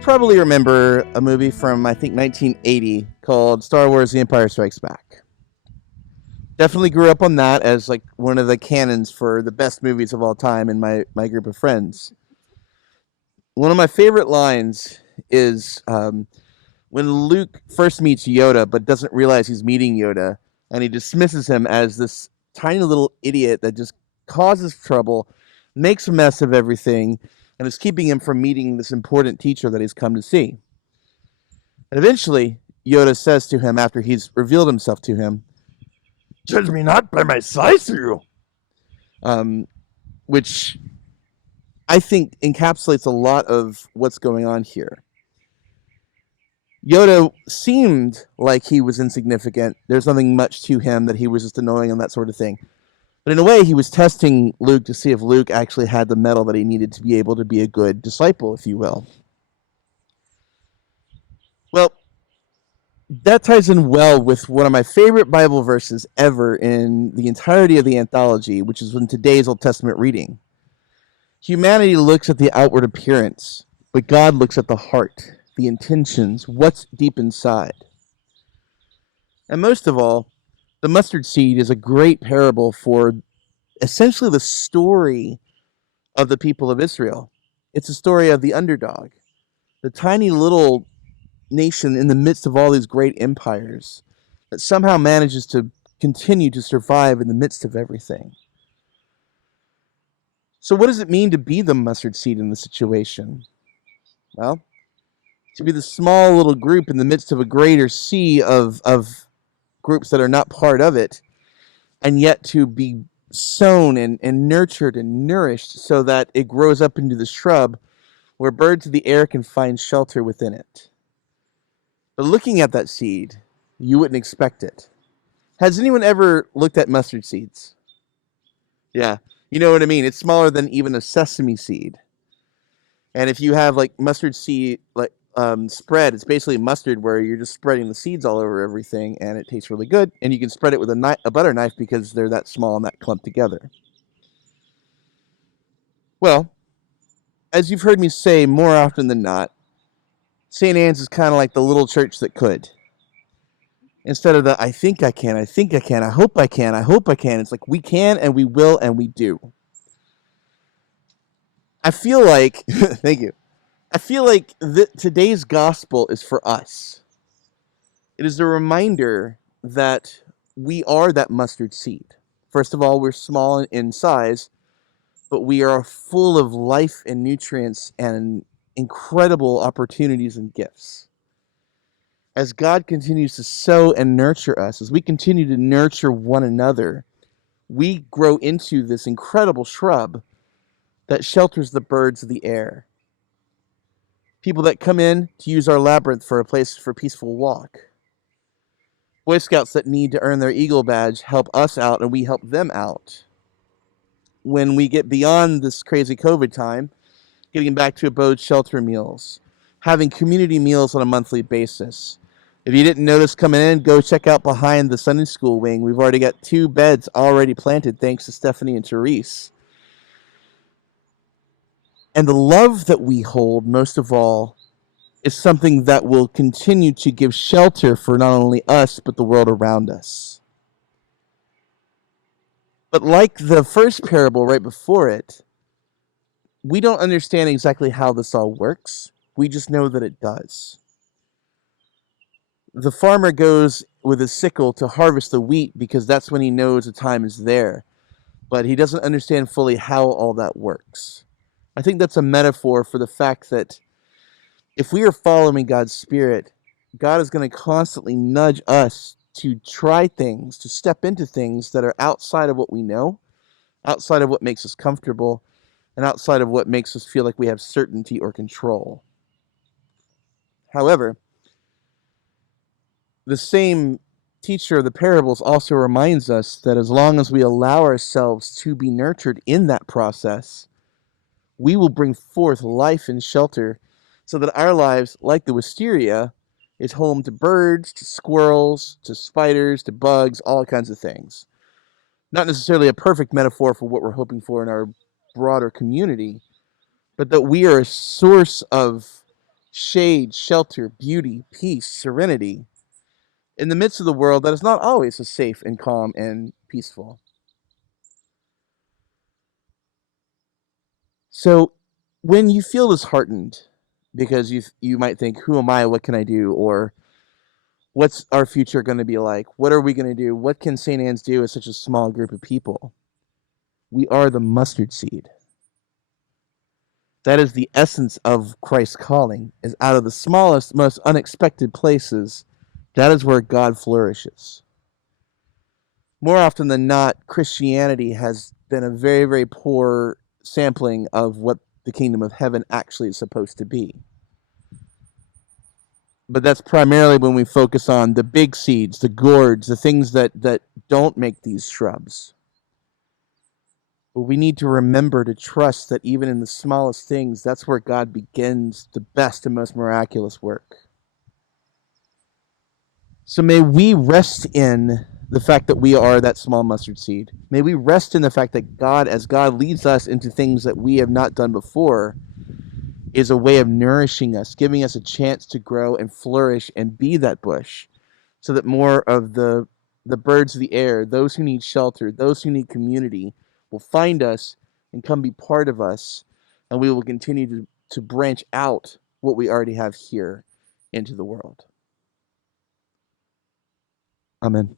Probably remember a movie from, I think, 1980 called Star Wars The Empire Strikes Back. Definitely grew up on that as like one of the canons for the best movies of all time in my group of friends. One of my favorite lines is when Luke first meets Yoda but doesn't realize he's meeting Yoda, and he dismisses him as this tiny little idiot that just causes trouble, makes a mess of everything, and is keeping him from meeting this important teacher that he's come to see. And eventually, Yoda says to him after he's revealed himself to him, "Judge me not by my size through," um, which I think encapsulates a lot of what's going on here. Yoda seemed like he was insignificant. There's nothing much to him, that he was just annoying and that sort of thing. But in a way, he was testing Luke to see if Luke actually had the mettle that he needed to be able to be a good disciple, if you will. Well, that ties in well with one of my favorite Bible verses ever in the entirety of the anthology, which is in today's Old Testament reading. Humanity looks at the outward appearance, but God looks at the heart, the intentions, what's deep inside. And most of all, the mustard seed is a great parable for essentially the story of the people of Israel. It's a story of the underdog, the tiny little nation in the midst of all these great empires that somehow manages to continue to survive in the midst of everything. So what does it mean to be the mustard seed in the situation? Well, to be the small little group in the midst of a greater sea of groups that are not part of it, and yet to be sown and nurtured and nourished so that it grows up into the shrub where birds of the air can find shelter within it. But looking at that seed, you wouldn't expect it. Has anyone ever looked at mustard seeds? Yeah, you know what I mean. It's smaller than even a sesame seed. And if you have like mustard seed like spread, it's basically mustard where you're just spreading the seeds all over everything, and it tastes really good. And you can spread it with a butter knife because they're that small and that clumped together. Well, as you've heard me say more often than not, St. Anne's is kind of like the little church that could. Instead of the I think I can, I think I can, I hope I can, I hope I can. It's like we can and we will and we do. I feel like, thank you. I feel like today's gospel is for us. It is a reminder that we are that mustard seed. First of all, we're small in size, but we are full of life and nutrients and incredible opportunities and gifts. As God continues to sow and nurture us, as we continue to nurture one another, we grow into this incredible shrub that shelters the birds of the air. People that come in to use our labyrinth for a place for peaceful walk. Boy Scouts that need to earn their Eagle badge help us out and we help them out. When we get beyond this crazy COVID time, getting back to abode shelter meals, having community meals on a monthly basis. If you didn't notice coming in, go check out behind the Sunday school wing. We've already got 2 beds already planted thanks to Stephanie and Therese. And the love that we hold, most of all, is something that will continue to give shelter for not only us, but the world around us. But like the first parable right before it, we don't understand exactly how this all works. We just know that it does. The farmer goes with a sickle to harvest the wheat because that's when he knows the time is there. But he doesn't understand fully how all that works. I think that's a metaphor for the fact that if we are following God's Spirit, God is going to constantly nudge us to try things, to step into things that are outside of what we know, outside of what makes us comfortable, and outside of what makes us feel like we have certainty or control. However, the same teacher of the parables also reminds us that as long as we allow ourselves to be nurtured in that process, we will bring forth life and shelter so that our lives, like the wisteria, is home to birds, to squirrels, to spiders, to bugs, all kinds of things. Not necessarily a perfect metaphor for what we're hoping for in our broader community, but that we are a source of shade, shelter, beauty, peace, serenity in the midst of the world that is not always so safe and calm and peaceful. So when you feel disheartened because you might think, who am I? What can I do? Or what's our future going to be like? What are we going to do? What can St. Anne's do as such a small group of people? We are the mustard seed. That is the essence of Christ's calling, is out of the smallest, most unexpected places, that is where God flourishes. More often than not, Christianity has been a very, very poor sampling of what the kingdom of heaven actually is supposed to be. But that's primarily when we focus on the big seeds, the gourds, the things that don't make these shrubs. But we need to remember to trust that even in the smallest things, that's where God begins the best and most miraculous work. So may we rest in the fact that we are that small mustard seed. May we rest in the fact that God, as God leads us into things that we have not done before, is a way of nourishing us, giving us a chance to grow and flourish and be that bush, so that more of the birds of the air, those who need shelter, those who need community, will find us and come be part of us, and we will continue to branch out what we already have here into the world. Amen.